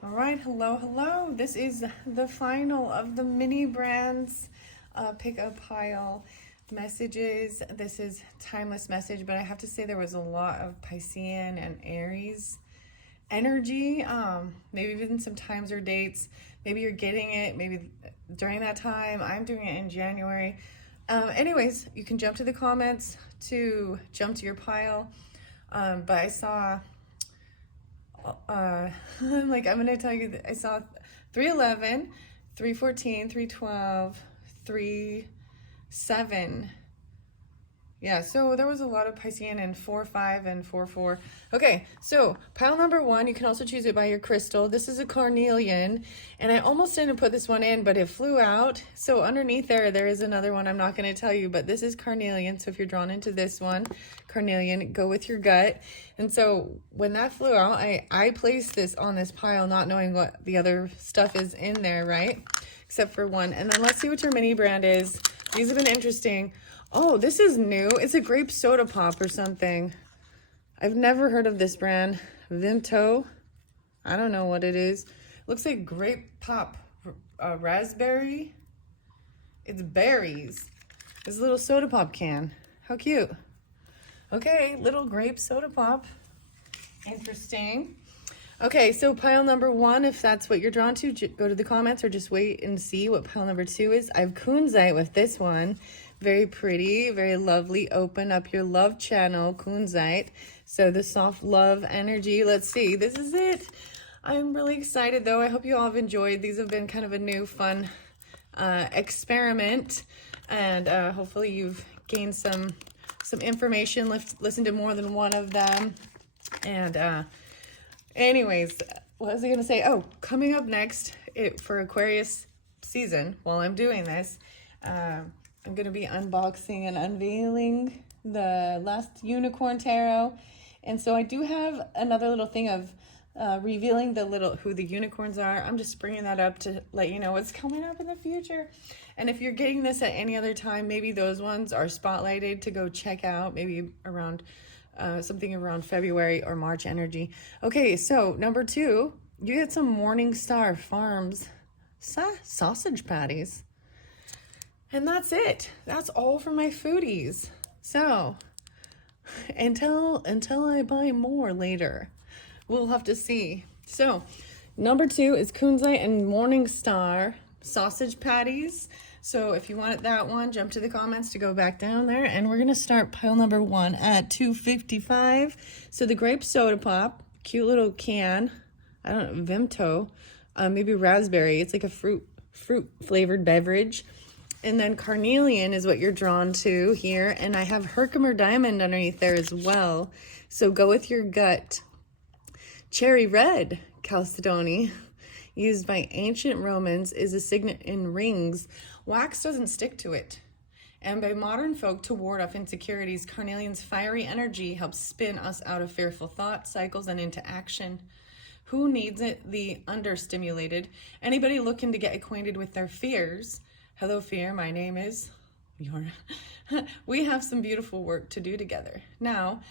All right, hello. This is the final of the mini brands pick up pile messages. This is timeless message, but I have to say there was a lot of Piscean and Aries energy. Maybe even some times or dates. Maybe you're getting it. Maybe during that time. I'm doing it in January. Anyways, you can jump to the comments to jump to your pile. But I saw I'm gonna tell you that I saw 311, 314, 312, 3-7. Yeah, so there was a lot of Piscean and 4-5 and 4-4. Okay, so pile number one, you can also choose it by your crystal. This is a carnelian, and I almost didn't put this one in, but it flew out. So underneath there is another one I'm not going to tell you, but this is carnelian. So if you're drawn into this one, carnelian, go with your gut. And so when that flew out, I placed this on this pile, not knowing what the other stuff is in there, right? Except for one. And then let's see what your mini brand is. These have been interesting. Oh, this is new. It's a grape soda pop or something. I've never heard of this brand. Vimto. I don't know what it is. Looks like grape pop. Raspberry. It's berries. This little soda pop can. How cute. Okay, little grape soda pop. Interesting. Okay, so pile number one, if that's what you're drawn to, go to the comments or just wait and see what pile number two is. I have Kunzite with this one. Very pretty, very lovely. Open up your love channel, Kunzite. So the soft love energy. Let's see. This is it. I'm really excited, though. I hope you all have enjoyed. These have been kind of a new, fun experiment. And hopefully you've gained some information, listened to more than one of them. And anyways, what was I going to say? Oh, coming up next for Aquarius season, while I'm doing this, I'm going to be unboxing and unveiling the last Unicorn Tarot. And so I do have another little thing of revealing who the unicorns are. I'm just bringing that up to let you know what's coming up in the future. And if you're getting this at any other time, maybe those ones are spotlighted to go check out, maybe around something around February or March energy. Okay, so number two, you get some Morningstar Farms sausage patties. And that's it. That's all for my foodies. So until I buy more later, we'll have to see. So number two is Kunzite and Morningstar sausage patties. So if you wanted that one, jump to the comments to go back down there. And we're going to start pile number one at 255. So the grape soda pop, cute little can. I don't know, Vimto, maybe raspberry. It's like a fruit flavored beverage. And then carnelian is what you're drawn to here. And I have Herkimer diamond underneath there as well. So go with your gut. Cherry red chalcedony, used by ancient Romans, is a signet in rings. Wax doesn't stick to it. And by modern folk to ward off insecurities, carnelian's fiery energy helps spin us out of fearful thoughts, cycles, and into action. Who needs it? The understimulated. Anybody looking to get acquainted with their fears? Hello, fear. My name is Yorna. We have some beautiful work to do together. Now,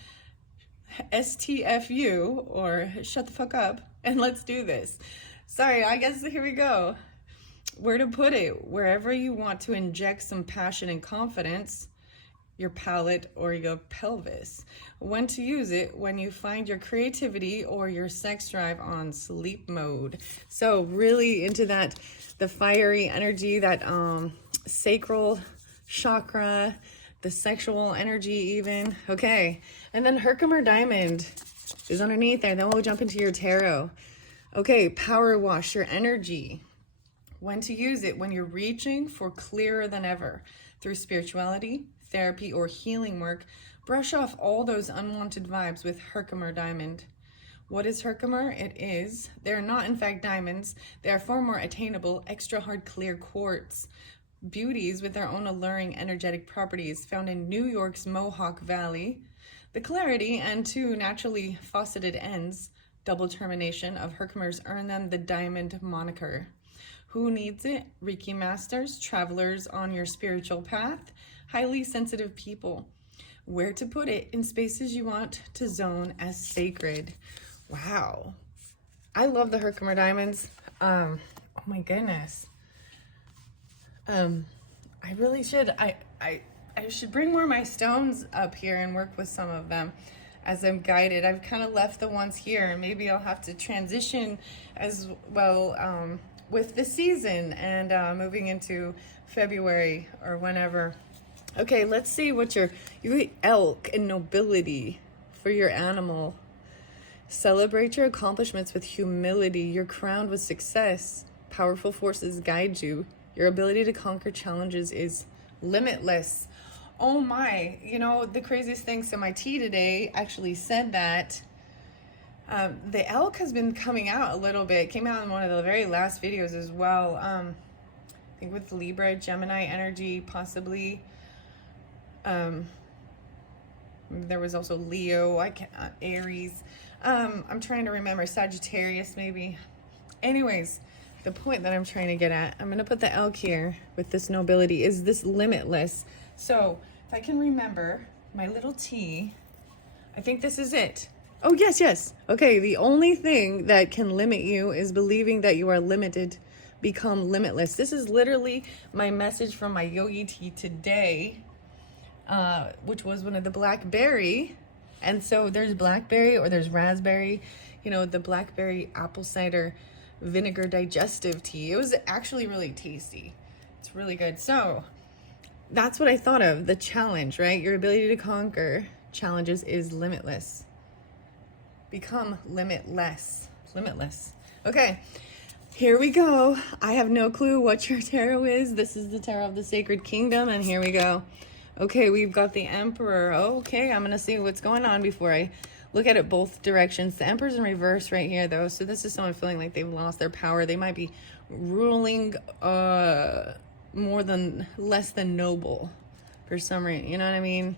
STFU, or shut the fuck up, and let's do this. Sorry, I guess here we go. Where to put it? Wherever you want to inject some passion and confidence, your palate or your pelvis. When to use it? When you find your creativity or your sex drive on sleep mode. So really into that, the fiery energy, that sacral chakra, the sexual energy even. Okay, and then Herkimer diamond is underneath there. Then we'll jump into your tarot. Okay, power wash your energy. When to use it? When you're reaching for clearer than ever through spirituality, therapy, or healing work. Brush off all those unwanted vibes with Herkimer diamond. What is Herkimer? They're not in fact diamonds. They are far more attainable, extra hard clear quartz beauties with their own alluring energetic properties, found in New York's Mohawk Valley. The clarity and two naturally faceted ends, double termination of Herkimer's, earn them the diamond moniker. Who needs it? Reiki masters, travelers on your spiritual path, highly sensitive people. Where to put it? In spaces you want to zone as sacred. Wow. I love the Herkimer diamonds. Oh my goodness. I really should. I should bring more of my stones up here and work with some of them as I'm guided. I've kind of left the ones here, and maybe I'll have to transition as well with the season and moving into February or whenever. Okay, let's see what you elk and nobility for your animal. Celebrate your accomplishments with humility. You're crowned with success. Powerful forces guide you. Your ability to conquer challenges is limitless. Oh my, you know, the craziest thing, so my tea today actually said that the elk has been coming out a little bit. It came out in one of the very last videos as well. I think with Libra, Gemini energy, possibly. There was also Leo, Aries. I'm trying to remember, Sagittarius maybe. Anyways, the point that I'm trying to get at, I'm going to put the elk here with this nobility, is this limitless. So if I can remember my little T, I think this is it. Oh, yes. Okay, the only thing that can limit you is believing that you are limited. Become limitless. This is literally my message from my yogi tea today, which was one of the blackberry. And so there's blackberry or there's raspberry, you know, the blackberry apple cider vinegar digestive tea. It was actually really tasty. It's really good. So that's what I thought of, the challenge, right? Your ability to conquer challenges is limitless. Become limitless. Okay, here we go. I have no clue what your tarot is. This is the tarot of the Sacred Kingdom, and here we go. Okay, we've got the Emperor. Okay, I'm gonna see what's going on before I look at it both directions. The Emperor's in reverse right here, though, so this is someone feeling like they've lost their power. They might be ruling less than noble for some reason, you know what I mean?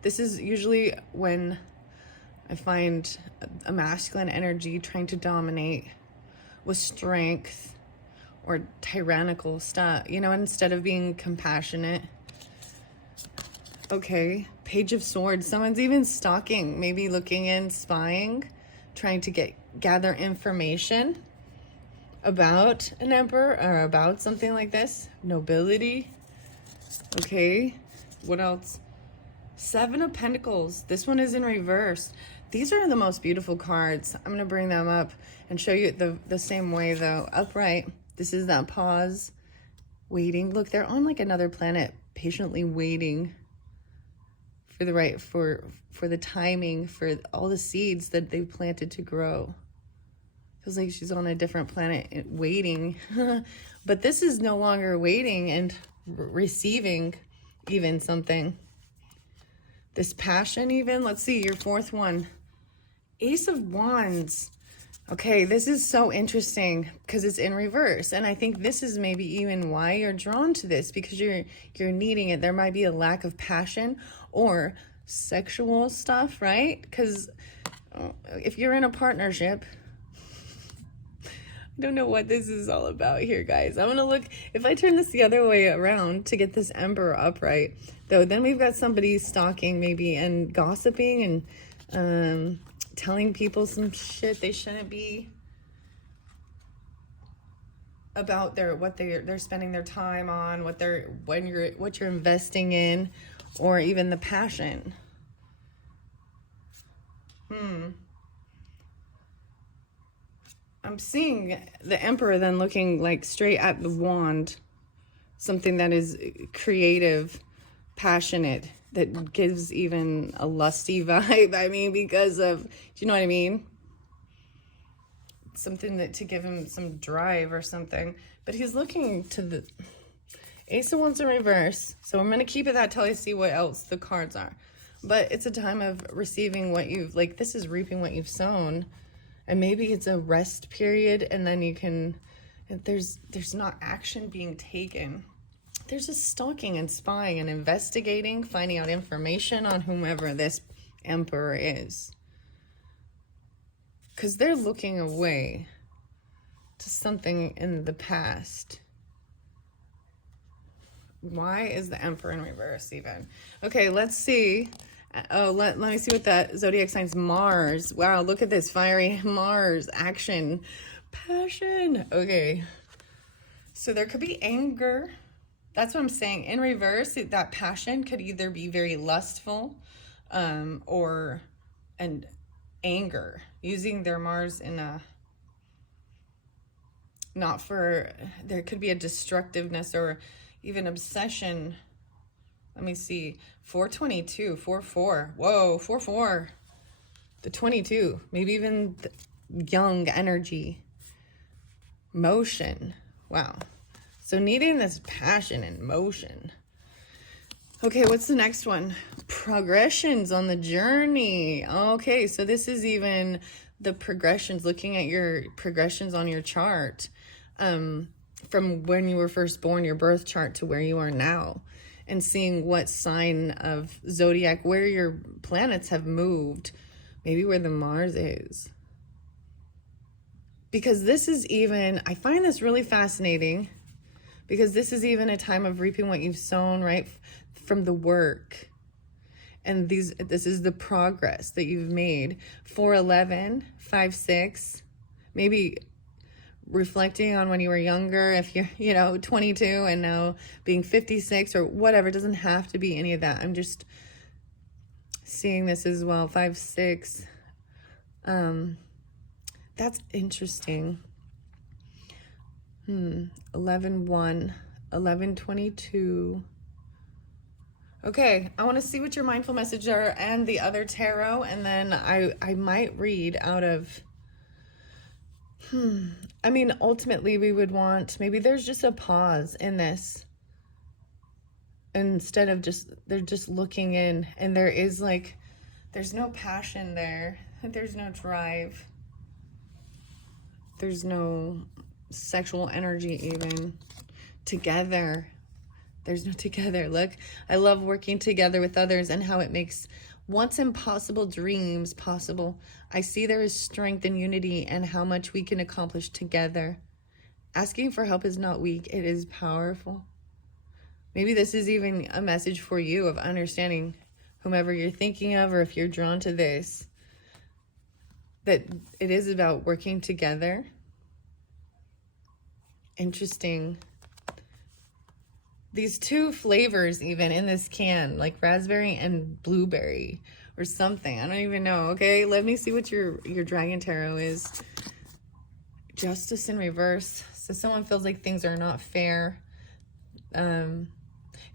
This is usually when I find a masculine energy trying to dominate with strength or tyrannical stuff, you know, instead of being compassionate. Okay, Page of Swords. Someone's even stalking, maybe looking in, spying, trying to gather information about an emperor or about something like this. Nobility. Okay, what else? Seven of Pentacles. This one is in reverse. These are the most beautiful cards. I'm going to bring them up and show you the same way, though. Upright. This is that pause, waiting. Look, they're on like another planet, patiently waiting for the right, for the timing, for all the seeds that they've planted to grow. Feels like she's on a different planet waiting. But this is no longer waiting and receiving even something. This passion even. Let's see, your fourth one. Ace of Wands. Okay, this is so interesting because it's in reverse. And I think this is maybe even why you're drawn to this, because you're needing it. There might be a lack of passion or sexual stuff, right? Because if you're in a partnership, I don't know what this is all about here, guys. I'm gonna look, if I turn this the other way around to get this Emperor upright, though, then we've got somebody stalking maybe and gossiping and telling people some shit they shouldn't be about what they're spending their time on, what you're investing in, or even the passion. I'm seeing the Emperor then looking like straight at the wand, something that is creative, passionate, that gives even a lusty vibe. I mean, because of, do you know what I mean? Something to give him some drive or something. But he's looking to the Ace of Wands in reverse. So I'm going to keep it that till I see what else the cards are. But it's a time of receiving what you've, like, this is reaping what you've sown. And maybe it's a rest period, and then you can, there's not action being taken. There's just stalking and spying and investigating, finding out information on whomever this Emperor is. Because they're looking away to something in the past. Why is the Emperor in reverse even? Okay, let's see. Oh, let me see what that zodiac sign's Mars. Wow, look at this fiery Mars action, passion. Okay, so there could be anger. That's what I'm saying. In reverse, that passion could either be very lustful, or and anger, using their Mars in a not for, there could be a destructiveness or even obsession. Let me see. 422, 44. Whoa, 44. The 22. Maybe even the young energy. Motion. Wow. So needing this passion and motion. Okay, what's the next one? Progressions on the journey. Okay, so this is even the progressions, looking at your progressions on your chart. From when you were first born, your birth chart, to where you are now, and seeing what sign of zodiac, where your planets have moved, maybe where the Mars is. Because this is even, I find this really fascinating, because this is even a time of reaping what you've sown, right? From the work. And this is the progress that you've made. 411, 5-6, maybe reflecting on when you were younger, if you're 22 and now being 56 or whatever. It doesn't have to be any of that. I'm just seeing this as well. 5-6, that's interesting. 11-1, 11-22. Okay, I want to see what your mindful messages are and the other tarot, and then I might read out of, I mean, ultimately we would want, maybe there's just a pause in this. Instead of they're just looking in, and there's no passion there. There's no drive. There's no sexual energy even. Together. There's no together. Look, I love working together with others and how it makes once impossible dreams possible. I see there is strength and unity and how much we can accomplish together. Asking for help is not weak. It is powerful. Maybe this is even a message for you of understanding whomever you're thinking of, or if you're drawn to this, that it is about working together. Interesting. These two flavors even in this can, like raspberry and blueberry or something. I don't even know. Okay, let me see what your Dragon Tarot is. Justice in reverse. So someone feels like things are not fair.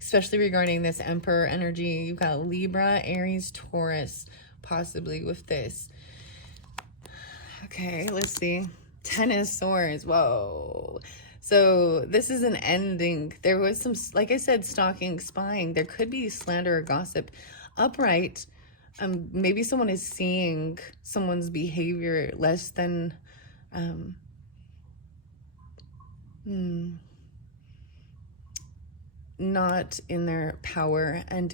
Especially regarding this Emperor energy. You've got Libra, Aries, Taurus, possibly with this. Okay, let's see. 10 of Swords. Whoa. So this is an ending. There was some, like I said, stalking, spying. There could be slander or gossip. Upright. Maybe someone is seeing someone's behavior less than, not in their power, and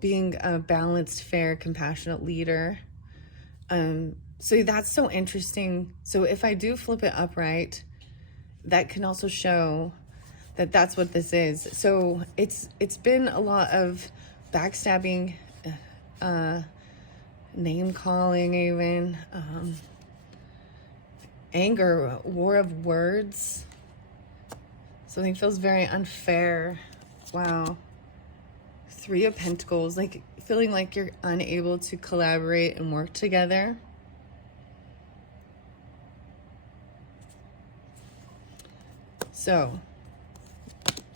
being a balanced, fair, compassionate leader. So that's so interesting. So if I do flip it upright, that can also show that that's what this is. So it's been a lot of backstabbing, name calling, even anger, war of words. Something feels very unfair. Wow. 3 of Pentacles, like feeling like you're unable to collaborate and work together. So,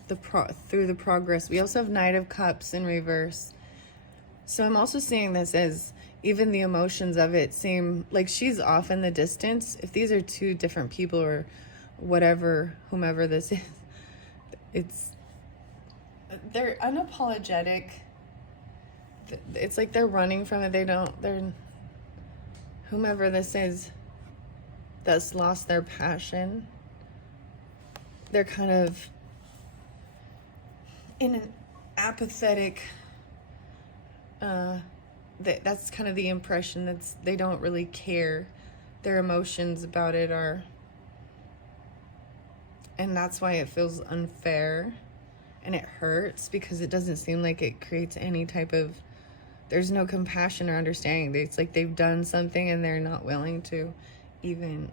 through the progress, we also have Knight of Cups in reverse. So I'm also seeing this as even the emotions of it seem like she's off in the distance. If these are 2 different people or whatever, whomever this is, they're unapologetic. It's like they're running from it. They're whomever this is that's lost their passion. They're kind of in an apathetic, that's kind of the impression, they don't really care. Their emotions about it are, and that's why it feels unfair and it hurts, because it doesn't seem like it creates any type of there's no compassion or understanding. It's like they've done something and they're not willing to even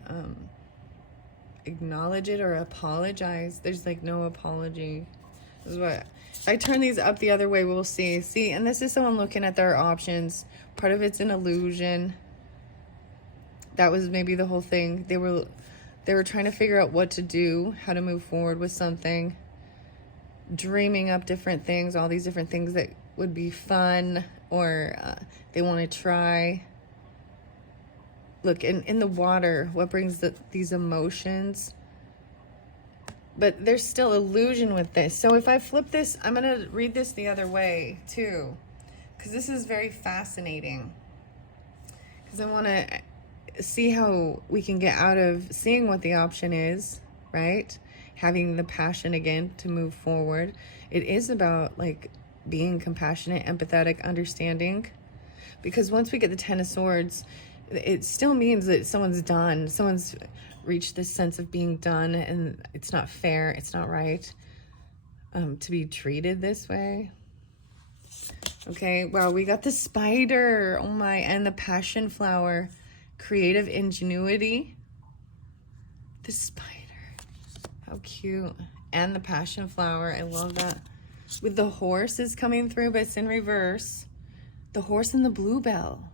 acknowledge it or apologize. There's like no apology. This is what, if I turn these up the other way, we'll see. See, and this is someone looking at their options. Part of it's an illusion. That was maybe the whole thing. They were trying to figure out what to do, how to move forward with something, dreaming up different things, all these different things that would be fun, or they want to try. Look, in the water, what brings these emotions? But there's still illusion with this. So if I flip this, I'm going to read this the other way too, because this is very fascinating. Because I want to see how we can get out of seeing what the option is, right? Having the passion again to move forward. It is about like being compassionate, empathetic, understanding. Because once we get the Ten of Swords, it still means that someone's done. Someone's reached this sense of being done, and it's not fair, it's not right to be treated this way. Okay, wow, we got the spider, oh my, and the passion flower, creative ingenuity. The spider, how cute. And the passion flower, I love that. With the horse is coming through, but it's in reverse. The horse and the bluebell.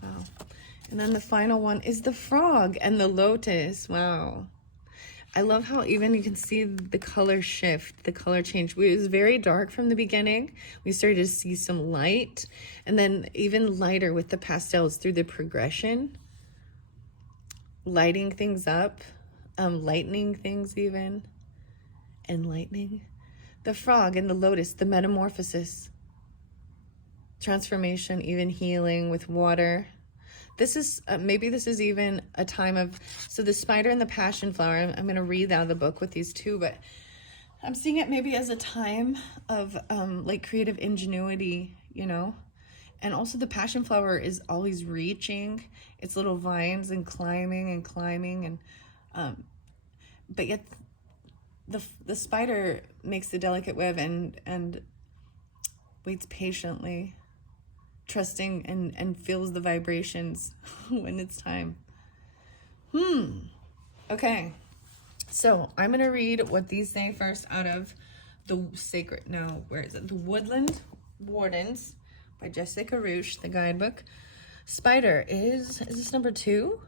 Wow. And then the final one is the frog and the lotus. Wow. I love how even you can see the color shift, the color change. It was very dark from the beginning. We started to see some light, and then even lighter with the pastels through the progression. Lighting things up, lightening things even, enlightening. The frog and the lotus, the metamorphosis. Transformation, even healing with water. This is, maybe this is even a time of, so the spider and the passion flower, I'm going to read out of the book with these two, but I'm seeing it maybe as a time of like creative ingenuity, you know? And also the passion flower is always reaching its little vines and climbing, and but yet the spider makes the delicate web and waits patiently, trusting and feels the vibrations when it's time. Okay, so I'm gonna read what these say first out of the sacred, no, where is it? The Woodland Wardens by Jessica Roosh, the guidebook. Spider is this number 2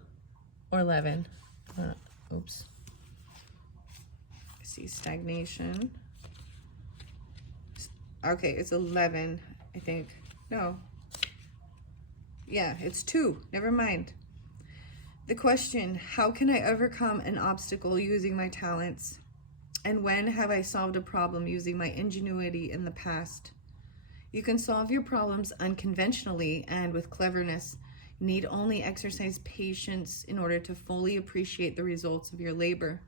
or 11? Oops. I see stagnation. Okay, it's 11, I think. No. Yeah, it's 2. Never mind. The question, how can I overcome an obstacle using my talents? And when have I solved a problem using my ingenuity in the past? You can solve your problems unconventionally and with cleverness. You need only exercise patience in order to fully appreciate the results of your labor.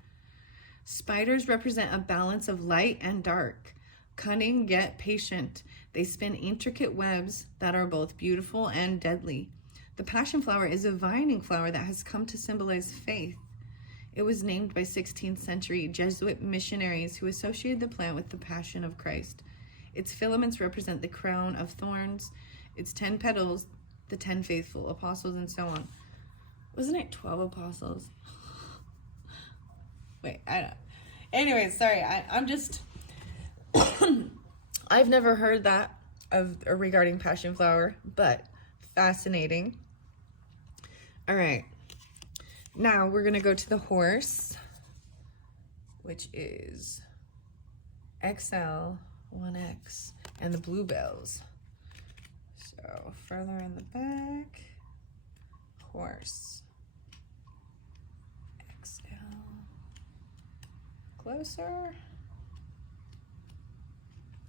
Spiders represent a balance of light and dark, cunning yet patient. They spin intricate webs that are both beautiful and deadly. The passion flower is a vining flower that has come to symbolize faith. It was named by 16th century Jesuit missionaries who associated the plant with the Passion of Christ. Its filaments represent the crown of thorns, its 10 petals, the 10 faithful apostles, and so on. Wasn't it 12 apostles? Wait, I don't. Anyways, sorry, I'm just. I've never heard that regarding passion flower, but fascinating. All right, now we're gonna go to the horse, which is XL 1X, and the bluebells. So further in the back, horse, XL, closer.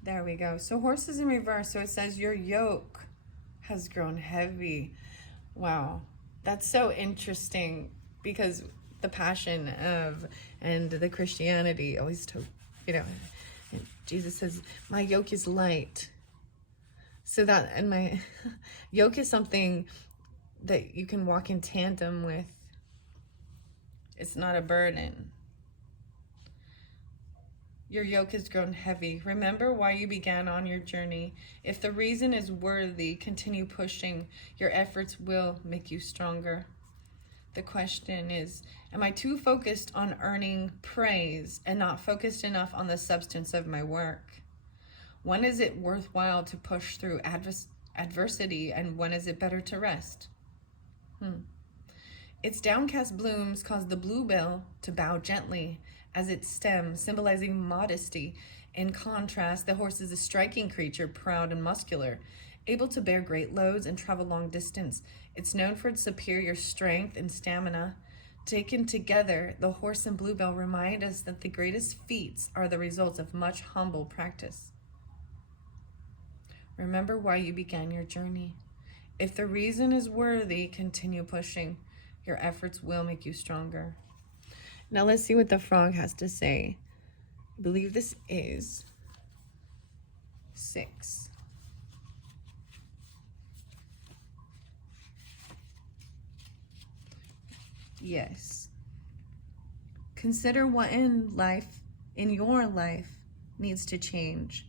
There we go. So horse is in reverse. So it says your yoke has grown heavy. Wow. That's so interesting, because the passion of and the Christianity always took, you know, Jesus says, my yoke is light. So that, and my yoke is something that you can walk in tandem with. It's not a burden. Your yoke has grown heavy. Remember why you began on your journey. If the reason is worthy, continue pushing. Your efforts will make you stronger. The question is, am I too focused on earning praise and not focused enough on the substance of my work? When is it worthwhile to push through adversity, and when is it better to rest? Its downcast blooms cause the bluebell to bow gently as its stem, symbolizing modesty. In contrast, the horse is a striking creature, proud and muscular, able to bear great loads and travel long distance. It's known for its superior strength and stamina. Taken together, the horse and bluebell remind us that the greatest feats are the results of much humble practice. Remember why you began your journey. If the reason is worthy, continue pushing. Your efforts will make you stronger. Now let's see what the frog has to say. I believe this is 6. Yes. Consider what in your life needs to change,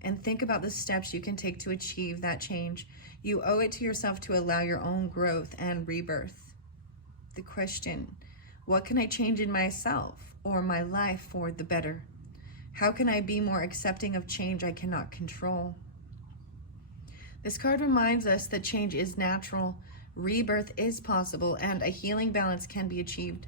and think about the steps you can take to achieve that change. You owe it to yourself to allow your own growth and rebirth. The question, what can I change in myself or my life for the better? How can I be more accepting of change I cannot control? This card reminds us that change is natural, rebirth is possible, and a healing balance can be achieved.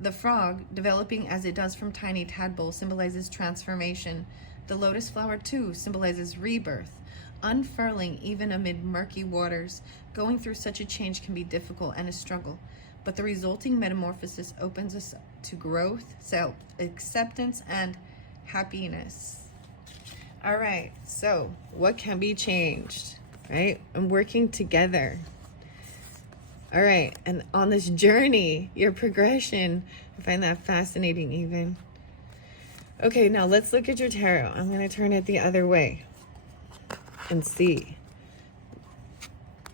The frog, developing as it does from tiny tadpole, symbolizes transformation. The lotus flower, too, symbolizes rebirth, unfurling even amid murky waters. Going through such a change can be difficult and a struggle, but the resulting metamorphosis opens us to growth, self-acceptance, and happiness. All right, so what can be changed, right? And working together. All right, and on this journey, your progression, I find that fascinating even. Okay, now let's look at your tarot. I'm going to turn it the other way and see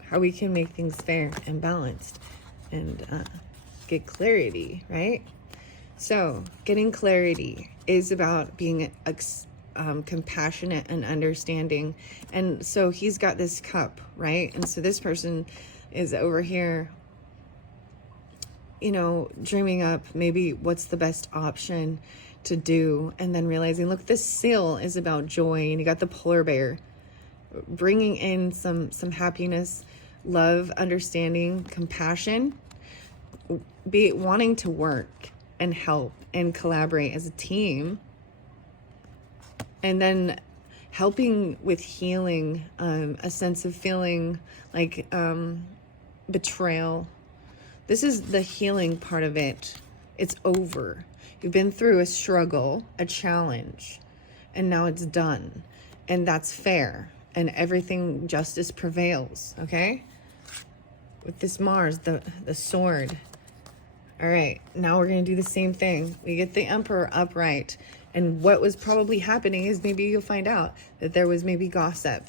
how we can make things fair and balanced and get clarity, right? So getting clarity is about being compassionate and understanding. And so he's got this cup, right? And so this person is over here, you know, dreaming up maybe what's the best option to do, and then realizing, look, this seal is about joy, and you got the polar bear bringing in some happiness, love, understanding, compassion, be wanting to work and help and collaborate as a team, and then helping with healing, a sense of feeling like betrayal. This is the healing part of it. It's over. You've been through a struggle, a challenge, and now it's done. And that's fair. And everything, justice prevails, okay? With this Mars, the sword. All right, now we're going to do the same thing. We get the Emperor upright. And what was probably happening is maybe you'll find out that there was maybe gossip,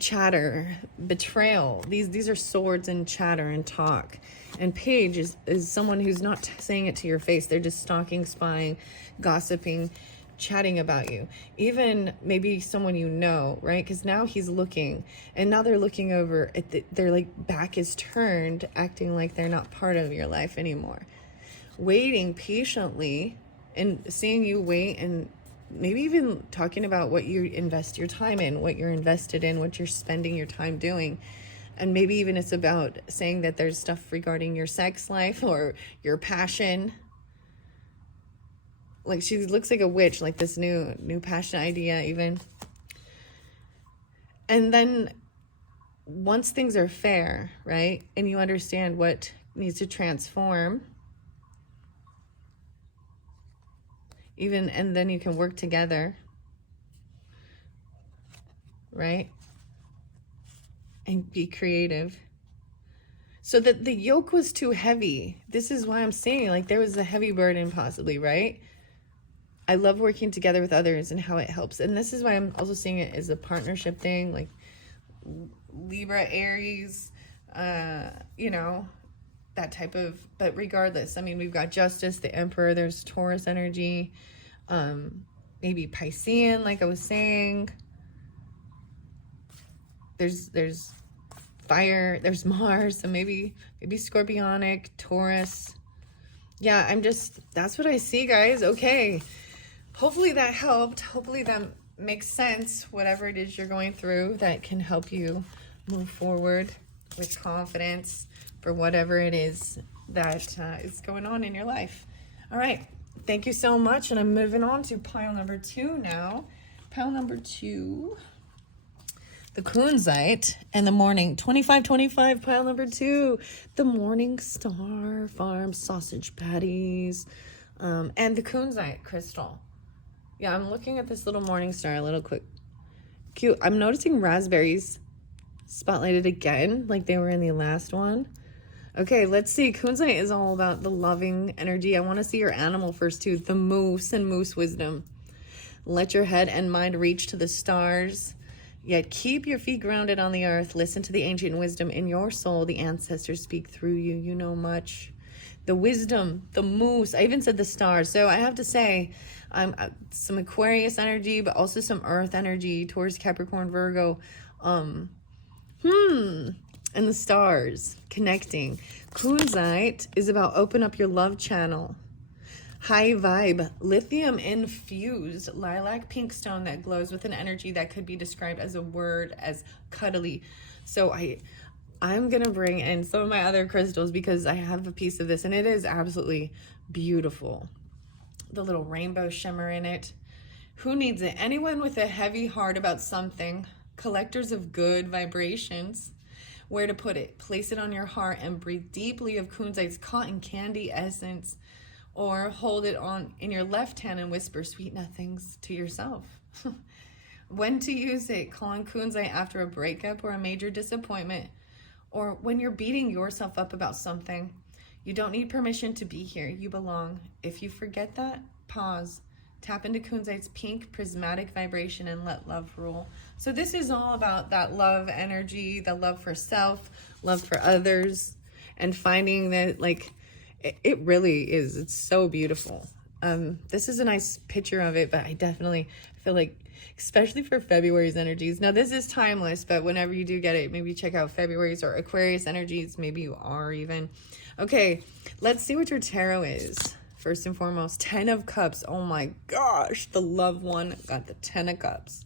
chatter, betrayal. These are swords and chatter and talk. And Page is someone who's not saying it to your face. They're just stalking, spying, gossiping, chatting about you. Even maybe someone you know, right? Because now he's looking, and now they're looking over at their like back is turned, acting like they're not part of your life anymore. Waiting patiently and seeing you wait, and maybe even talking about what you invest your time in, what you're invested in, what you're spending your time doing. And maybe even it's about saying that there's stuff regarding your sex life or your passion. Like she looks like a witch, like this new passion idea even. And then once things are fair, right? And you understand what needs to transform, and then you can work together, right? And be creative. So that the yoke was too heavy. This is why I'm saying, like, there was a heavy burden possibly, right? I love working together with others and how it helps. And this is why I'm also seeing it as a partnership thing, like Libra, Aries, you know, that type of, but regardless, I mean, we've got Justice, the Emperor, there's Taurus energy, maybe Piscean, like I was saying. There's fire, there's Mars, so maybe Scorpionic, Taurus. Yeah, that's what I see, guys. Okay. Hopefully that helped. Hopefully that makes sense, whatever it is you're going through, that can help you move forward with confidence for whatever it is that is going on in your life. All right. Thank you so much. And I'm moving on to pile number 2 now. Pile number 2. The Kunzite and the Morning 2525, pile number 2. The Morning Star Farm sausage patties, and the Kunzite crystal. Yeah, I'm looking at this little Morning Star a little quick. Cute. I'm noticing raspberries spotlighted again, like they were in the last one. Okay, let's see. Kunzite is all about the loving energy. I want to see your animal first too. The moose and moose wisdom. Let your head and mind reach to the stars. Yet keep your feet grounded on the earth. Listen to the ancient wisdom in your soul. The ancestors speak through you. You know much. The wisdom, the moose. I even said the stars. So I have to say, some Aquarius energy, but also some Earth energy towards Capricorn, Virgo. And the stars connecting. Kunzite is about open up your love channel. High vibe, lithium infused lilac pink stone that glows with an energy that could be described as a word as cuddly. So I'm gonna bring in some of my other crystals because I have a piece of this and it is absolutely beautiful. The little rainbow shimmer in it. Who needs it? Anyone with a heavy heart about something. Collectors of good vibrations. Where to put it? Place it on your heart and breathe deeply of Kunzite's cotton candy essence. Or hold it on in your left hand and whisper sweet nothings to yourself. When to use it? Call on Kunzite after a breakup or a major disappointment. Or when you're beating yourself up about something. You don't need permission to be here. You belong. If you forget that, pause. Tap into Kunzite's pink prismatic vibration and let love rule. So this is all about that love energy, the love for self, love for others, and finding that, like, it really is. It's so beautiful. This is a nice picture of it, but I definitely feel like, especially for February's energies. Now, this is timeless, but whenever you do get it, maybe check out February's or Aquarius energies. Maybe you are even. Okay, let's see what your tarot is. First and foremost, 10 of Cups. Oh my gosh, the love one got the 10 of Cups.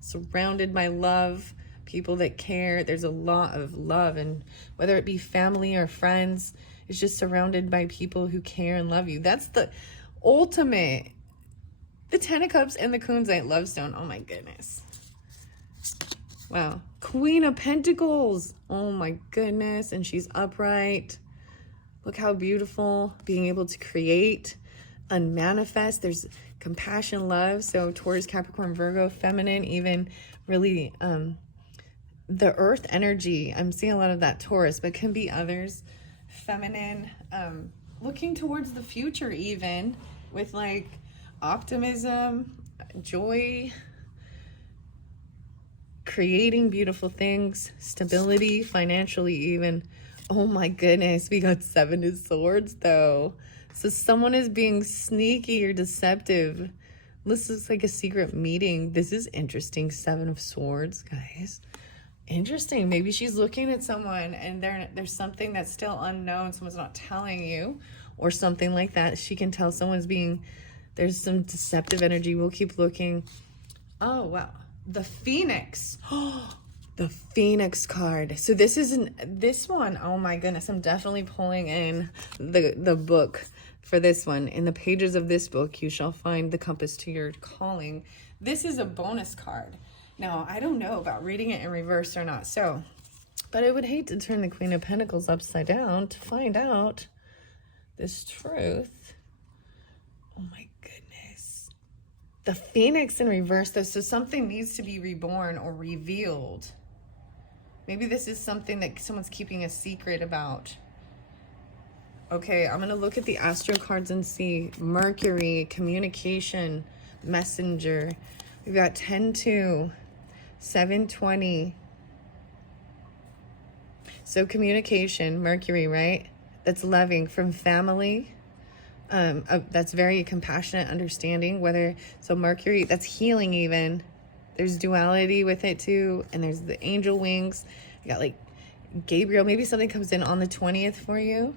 Surrounded by love, people that care. There's a lot of love, and whether it be family or friends, it's just surrounded by people who care and love you. That's the ultimate. The 10 of Cups and the Kunzite love stone. Oh my goodness. Wow. Queen of Pentacles. Oh my goodness. And she's upright. Look how beautiful. Being able to create and manifest. There's compassion, love. So Taurus, Capricorn, Virgo, feminine, even really the earth energy. I'm seeing a lot of that Taurus, but can be others. Feminine, looking towards the future, even with like optimism, joy, creating beautiful things, stability, financially even. Oh my goodness, we got 7 of Swords though. So someone is being sneaky or deceptive. This is like a secret meeting. This is interesting. 7 of Swords, guys. Interesting. Maybe she's looking at someone and there's something that's still unknown. Someone's not telling you or something like that. She can tell there's some deceptive energy. We'll keep looking. Oh, wow. The Phoenix. Oh, the Phoenix card. So this one. Oh my goodness. I'm definitely pulling in the book for this one. In the pages of this book, you shall find the compass to your calling. This is a bonus card. Now, I don't know about reading it in reverse or not, but I would hate to turn the Queen of Pentacles upside down to find out this truth. Oh my goodness. The Phoenix in reverse, though, so something needs to be reborn or revealed. Maybe this is something that someone's keeping a secret about. Okay, I'm going to look at the astro cards and see Mercury, communication, messenger. We've got 10-2. 720. So communication, Mercury, right? That's loving, from family, That's very compassionate, understanding, whether, so Mercury, that's healing even. There's duality with it too. And there's the angel wings. I got like Gabriel, maybe something comes in on the 20th for you.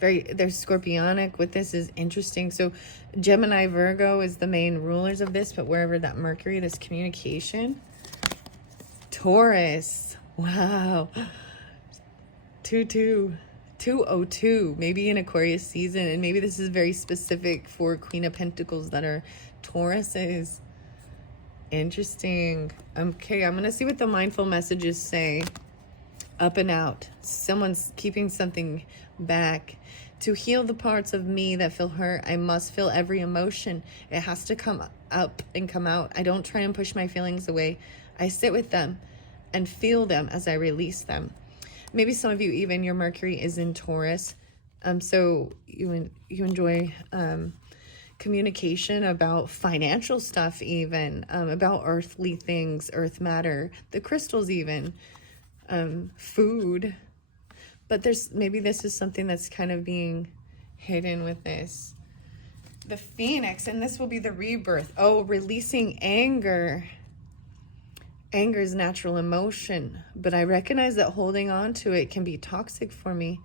There's scorpionic with this is interesting. So Gemini, Virgo is the main rulers of this, but wherever that Mercury, this communication. Taurus, wow. 202, maybe in Aquarius season, and maybe this is very specific for Queen of Pentacles that are Tauruses. Interesting. Okay, I'm gonna see what the mindful messages say. Up and out. Someone's keeping something back. To heal the parts of me that feel hurt, I must feel every emotion. It has to come up and come out. I don't try and push my feelings away. I sit with them and feel them as I release them. Maybe some of you, even your Mercury is in Taurus. So you enjoy communication about financial stuff, even about earthly things, earth matter, the crystals even. Food, but maybe this is something that's kind of being hidden with this. The Phoenix, and this will be the rebirth. Oh, releasing anger. Anger is natural emotion, but I recognize that holding on to it can be toxic for me.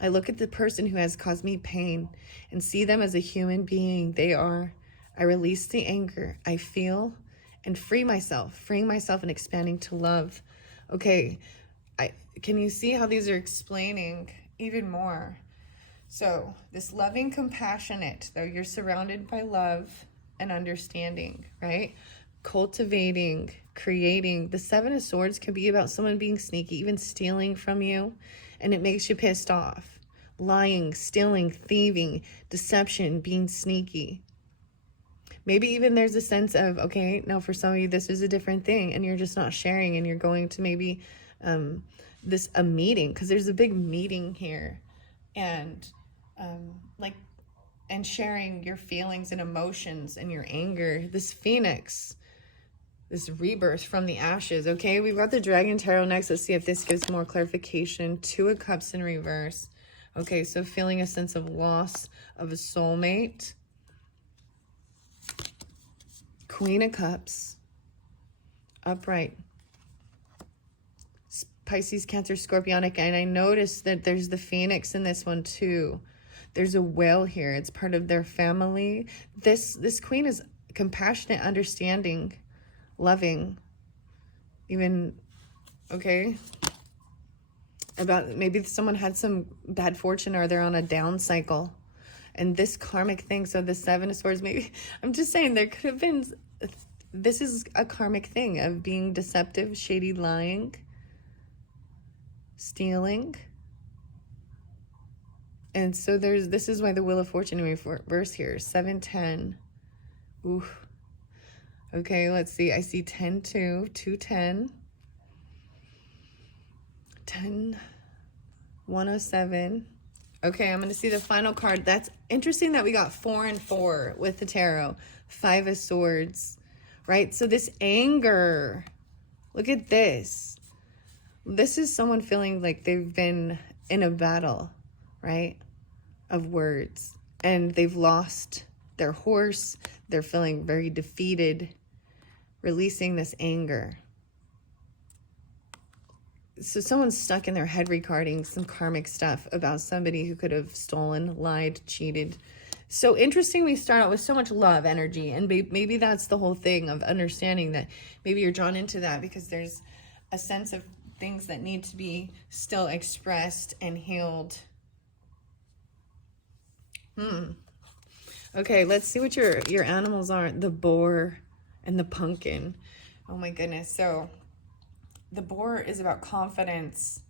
I look at the person who has caused me pain and see them as a human being they are. I release the anger I feel and freeing myself and expanding to love. Okay, can you see how these are explaining even more? So this loving, compassionate, though you're surrounded by love and understanding, right? Cultivating, creating. The Seven of Swords can be about someone being sneaky, even stealing from you, and it makes you pissed off. Lying, stealing, thieving, deception, being sneaky. Maybe even there's a sense of, okay, now for some of you, this is a different thing, and you're just not sharing, and you're going to maybe a meeting, because there's a big meeting here, and and sharing your feelings and emotions and your anger. This Phoenix, this rebirth from the ashes. Okay, we've got the Dragon Tarot next. Let's see if this gives more clarification. Two of Cups in reverse. Okay, so feeling a sense of loss of a soulmate. Queen of Cups, upright. Pisces, Cancer, Scorpionic, and I noticed that there's the Phoenix in this one too. There's a whale here. It's part of their family. This queen is compassionate, understanding, loving, even, okay, about maybe someone had some bad fortune or they're on a down cycle. And this karmic thing, so the Seven of Swords, maybe, I'm just saying there could have been, this is a karmic thing of being deceptive, shady, lying, stealing. And so this is why the Wheel of Fortune in reverse here, 710. Ooh. Okay, let's see. I see 10, 2, 210, 10, 107. Okay, I'm going to see the final card. That's interesting that we got 4 and 4 with the tarot. 5 of Swords, right? So this anger, look at this. This is someone feeling like they've been in a battle, right, of words, and they've lost their horse. They're feeling very defeated, releasing this anger. So someone's stuck in their head regarding some karmic stuff about somebody who could have stolen, lied, cheated. So interesting, we start out with so much love energy, and maybe that's the whole thing of understanding that maybe you're drawn into that because there's a sense of things that need to be still expressed and healed. Okay, let's see what your animals are. The boar and the pumpkin. Oh my goodness. So the boar is about confidence.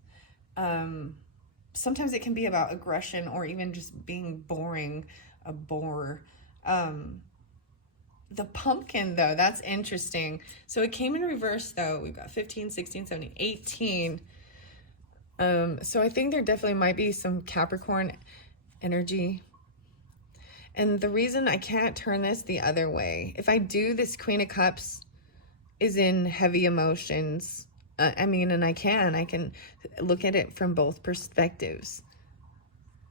Sometimes it can be about aggression or even just being boring, a bore. The pumpkin, though, that's interesting. So it came in reverse, though. We've got 15, 16, 17, 18. So I think there definitely might be some Capricorn energy. And the reason I can't turn this the other way, if I do, this Queen of Cups is in heavy emotions. And I can look at it from both perspectives.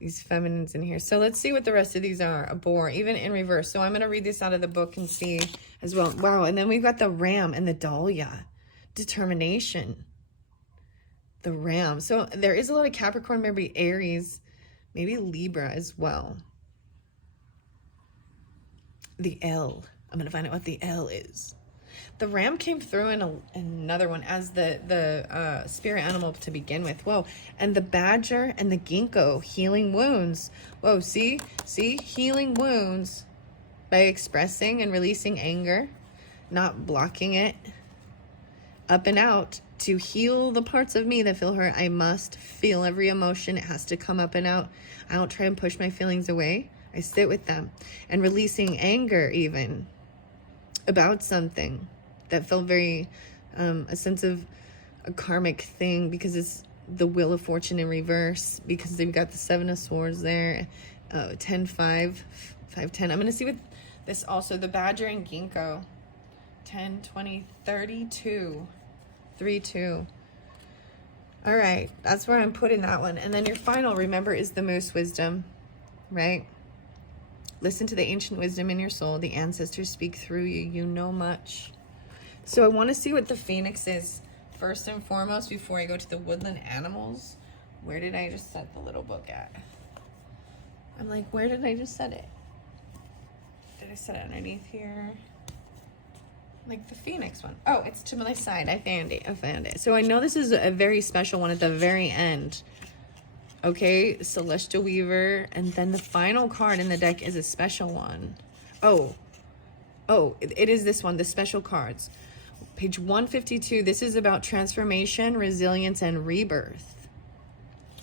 these feminines in here. So let's see what the rest of these are. A boar, even in reverse. So I'm going to read this out of the book and see as well. Wow. And then we've got the ram and the dahlia. Determination. The ram. So there is a lot of Capricorn, maybe Aries, maybe Libra as well. The L. I'm going to find out what the L is. The ram came through in another one as the spirit animal to begin with. Whoa. And the badger and the ginkgo, healing wounds. Whoa, see? See? Healing wounds by expressing and releasing anger, not blocking it. Up and out. To heal the parts of me that feel hurt, I must feel every emotion. It has to come up and out. I don't try and push my feelings away. I sit with them. And releasing anger even about something that felt very a sense of a karmic thing, because it's the Wheel of Fortune in reverse, because they've got the Seven of Swords there. 10, 5, 5, 10. I'm going to see with this also, the badger and ginkgo. 10, 20, 32. 3, 2. All right, that's where I'm putting that one. And then your final, remember, is the moose wisdom, right? Listen to the ancient wisdom in your soul. The ancestors speak through you. You know much. So I want to see what the phoenix is first and foremost before I go to the woodland animals. Where did I just set the little book at? I'm like, where did I just set it? Did I set it underneath here? Like the phoenix one. Oh, it's to my side. I found it. So I know this is a very special one at the very end. Okay, Celestial Weaver. And then the final card in the deck is a special one. Oh, it is this one, the special cards. Page 152. This is about transformation, resilience, and rebirth.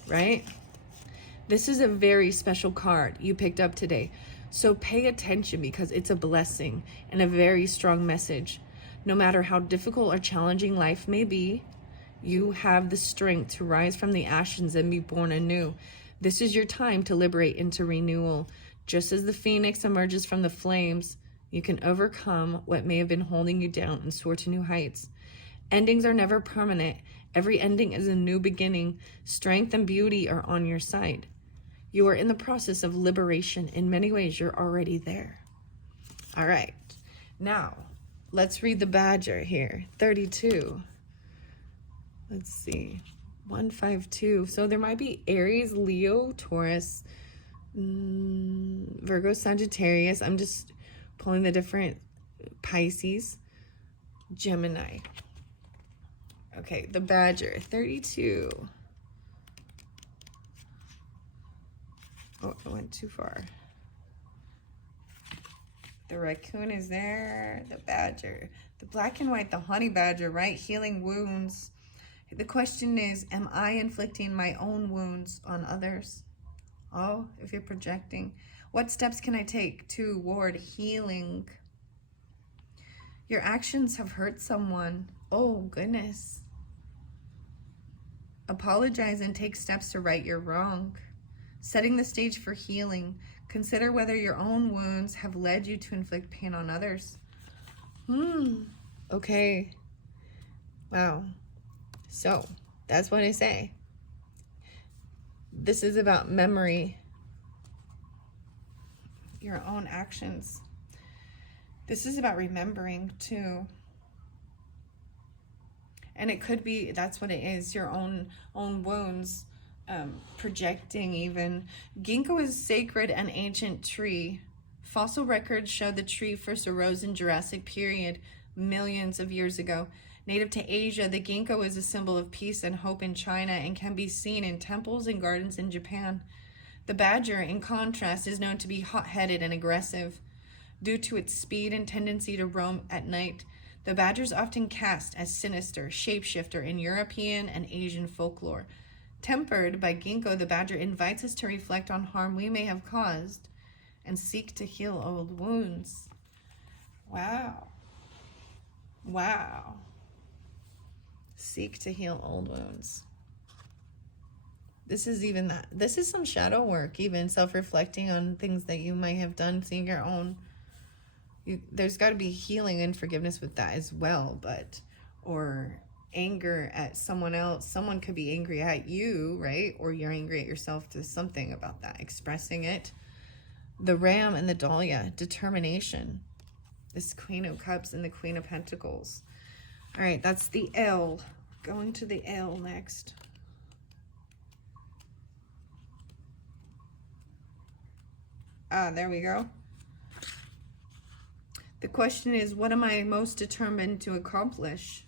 Right? This is a very special card you picked up today. So pay attention, because it's a blessing and a very strong message. No matter how difficult or challenging life may be, you have the strength to rise from the ashes and be born anew. This is your time to liberate into renewal. Just as the phoenix emerges from the flames, you can overcome what may have been holding you down and soar to new heights. Endings are never permanent. Every ending is a new beginning. Strength and beauty are on your side. You are in the process of liberation. In many ways, you're already there. All right. Now, let's read the badger here. 32. Let's see. 152. So there might be Aries, Leo, Taurus, Virgo, Sagittarius. I'm just pulling the different Pisces, Gemini. Okay, the badger. 32. Oh, I went too far. The raccoon is there. The badger. The black and white, the honey badger, right? Healing wounds. The question is, am I inflicting my own wounds on others? Oh, if you're projecting. What steps can I take toward healing? Your actions have hurt someone. Oh, goodness. Apologize and take steps to right your wrong. Setting the stage for healing. Consider whether your own wounds have led you to inflict pain on others. Okay. Wow. So, that's what I say. This is about memory. Your own actions. This is about remembering too. And it could be, that's what it is, your own wounds. Projecting even. Ginkgo is sacred and ancient tree. Fossil records show the tree first arose in Jurassic period, millions of years ago. Native to Asia, the ginkgo is a symbol of peace and hope in China and can be seen in temples and gardens in Japan. The badger, in contrast, is known to be hot-headed and aggressive. Due to its speed and tendency to roam at night, the badger is often cast as sinister, shapeshifter in European and Asian folklore. Tempered by ginkgo, the badger invites us to reflect on harm we may have caused and seek to heal old wounds. Wow. Wow. Seek to heal old wounds. This is even that. This is some shadow work, even self-reflecting on things that you might have done, seeing your own. There's got to be healing and forgiveness with that as well, or anger at someone else. Someone could be angry at you, right? Or you're angry at yourself. There's something about that, expressing it. The Ram and the Dahlia, determination. This Queen of Cups and the Queen of Pentacles. All right, that's the L. Going to the L next. There we go. The question is, what am I most determined to accomplish?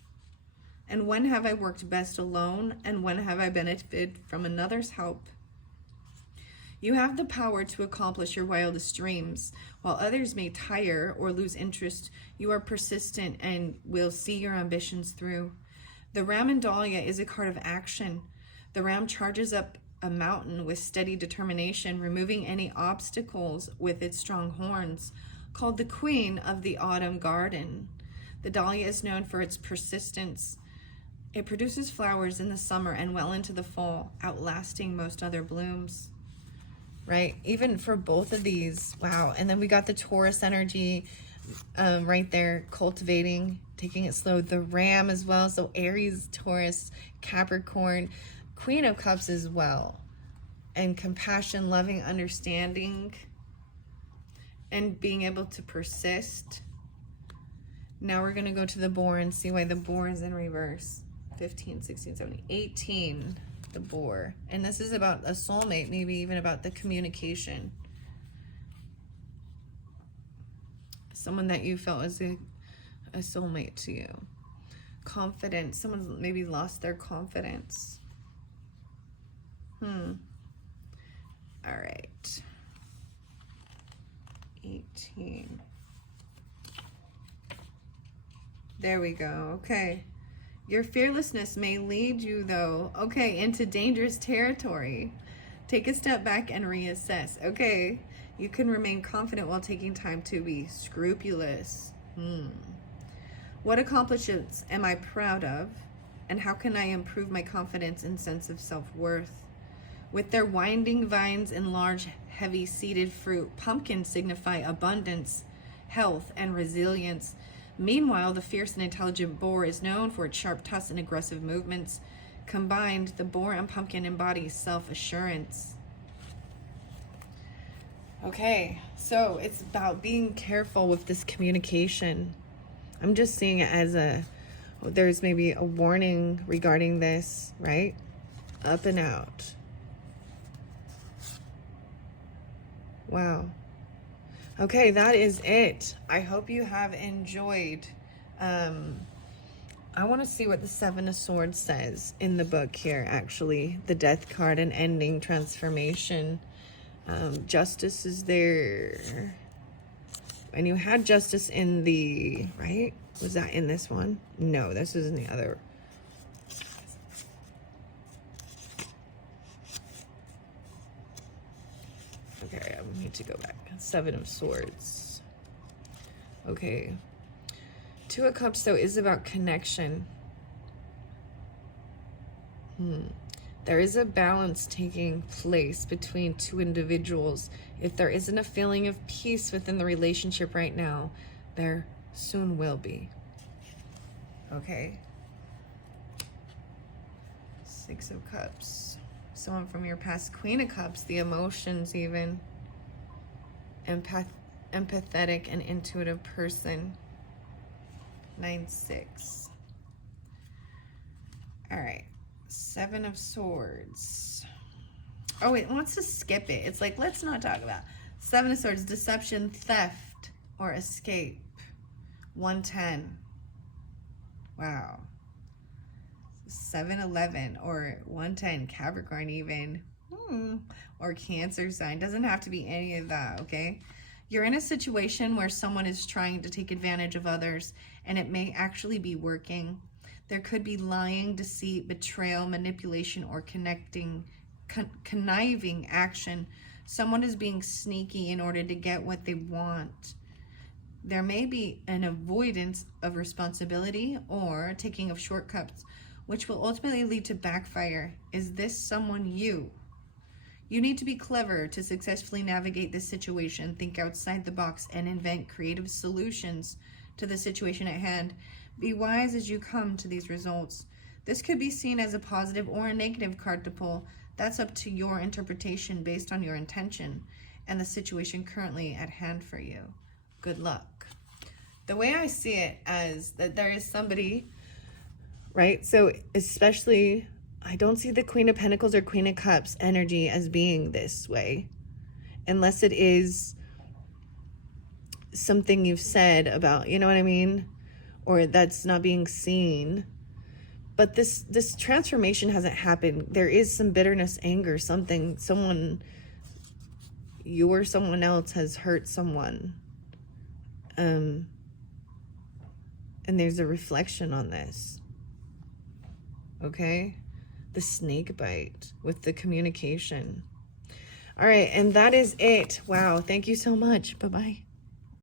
And when have I worked best alone? And when have I benefited from another's help? You have the power to accomplish your wildest dreams. While others may tire or lose interest, you are persistent and will see your ambitions through. The Ram and Dahlia is a card of action. The Ram charges up a mountain with steady determination, removing any obstacles with its strong horns. Called the Queen of the Autumn Garden, the Dahlia is known for its persistence. It produces flowers in the summer and well into the fall, outlasting most other blooms. Right? Even for both of these. Wow. And then we got the Taurus energy right there, cultivating, taking it slow. The Ram as well. So Aries, Taurus, Capricorn, Queen of Cups as well. And compassion, loving, understanding, and being able to persist. Now we're going to go to the Boar and see why the Boar is in reverse. 15, 16, 17, 18. The Boar. And this is about a soulmate, maybe even about the communication. Someone that you felt was a soulmate to you. Confidence. Someone maybe lost their confidence. All right. 18. There we go. Okay. Your fearlessness may lead you, though, okay, into dangerous territory. Take a step back and reassess. Okay, you can remain confident while taking time to be scrupulous. What accomplishments am I proud of? And how can I improve my confidence and sense of self-worth? With their winding vines and large, heavy-seeded fruit, pumpkins signify abundance, health, and resilience. Meanwhile, the fierce and intelligent Boar is known for its sharp tusks and aggressive movements. Combined, the Boar and pumpkin embody self-assurance. Okay, so it's about being careful with this communication. I'm just seeing it as there's maybe a warning regarding this, right? Up and out. Wow. Okay, that is it. I hope you have enjoyed. I want to see what the Seven of Swords says in the book here, actually. The Death card and ending transformation. Justice is there. And you had justice in the, right? Was that in this one? No, this is in the other. Okay, I need to go back. Seven of Swords. Okay. Two of Cups, though, is about connection. There is a balance taking place between two individuals. If there isn't a feeling of peace within the relationship right now, there soon will be. Okay. Six of Cups. Someone from your past. Queen of Cups, the emotions even. Empathetic and intuitive person. 9-6. All right. Seven of Swords. Oh, it wants to skip it. It's like, let's not talk about Seven of Swords, deception, theft, or escape. 110. Wow. 7-11 or 110, Capricorn even. Or Cancer sign. Doesn't have to be any of that, okay? You're in a situation where someone is trying to take advantage of others, and it may actually be working. There could be lying, deceit, betrayal, manipulation, or conniving action. Someone is being sneaky in order to get what they want. There may be an avoidance of responsibility or taking of shortcuts, which will ultimately lead to backfire. Is this someone you? You need to be clever to successfully navigate this situation. Think outside the box and invent creative solutions to the situation at hand. Be wise as you come to these results. This could be seen as a positive or a negative card to pull. That's up to your interpretation based on your intention and the situation currently at hand for you. Good luck. The way I see it as that there is somebody, right? So especially, I don't see the Queen of Pentacles or Queen of Cups energy as being this way. Unless it is something you've said about, you know what I mean? Or that's not being seen. But this transformation hasn't happened. There is some bitterness, anger, something, someone, you or someone else has hurt someone. And there's a reflection on this. Okay? The snake bite with the communication. All right, and that is it. Wow, thank you so much. Bye-bye.